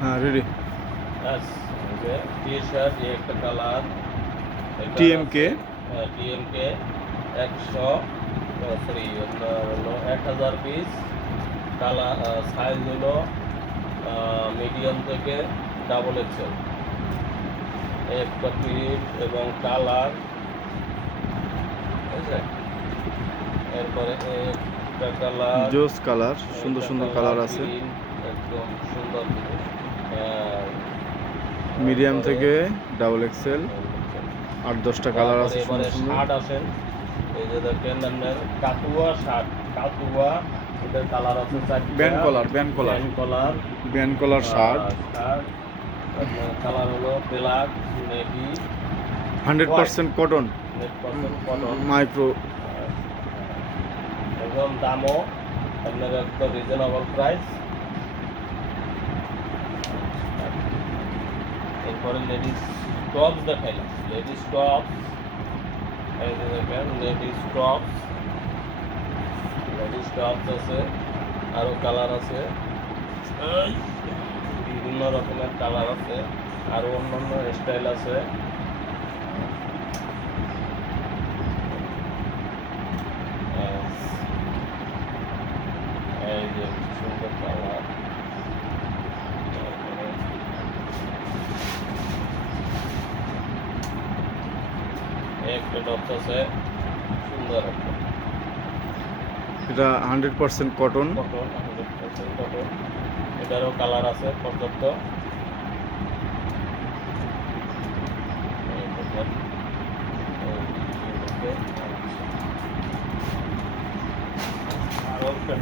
হ্যাঁ ready. T shirt একটা colour টিএমকে টিএমকে 1000 piece colour size হলো মিডিয়াম থেকে ডাবল এক্সেল একটা প্রিন্ট এবং কালার বুঝলেন। এরপরে একটা কালার জোস কালার, সুন্দর সুন্দর কালার আছে। একদম সুন্দর জিনিস। মিডিয়াম থেকে ডাবল এক্সেল 8-10টা কালার আছে সুন্দর সুন্দর। শার্ট আসেন, এই যে দেখেন আপনার কাতুয়া শার্ট, কাতুয়া এটার কালার আছে চারটা। Band collar band collar shirt আপনার কালার হলো black, navy, 100% cotton, 100% cotton, micro. একদম দামও আপনার একদম রিজনেবল প্রাইস। এরপরে লেডিস টপস দেখাইলাম, লেডিস টপস এই যে দেখেন লেডিস টপস আছে, আরও কালার আছে, বিভিন্ন রকমের কালার আছে, আরও অন্যান্য স্টাইল আছে। এই যে সুন্দর কালার, একটা টপস আছে সুন্দর একটা, এটা 100% কটন। Cotton, 100% cotton. এটারও কালার আছে পর্যাপ্ত। আরও একটা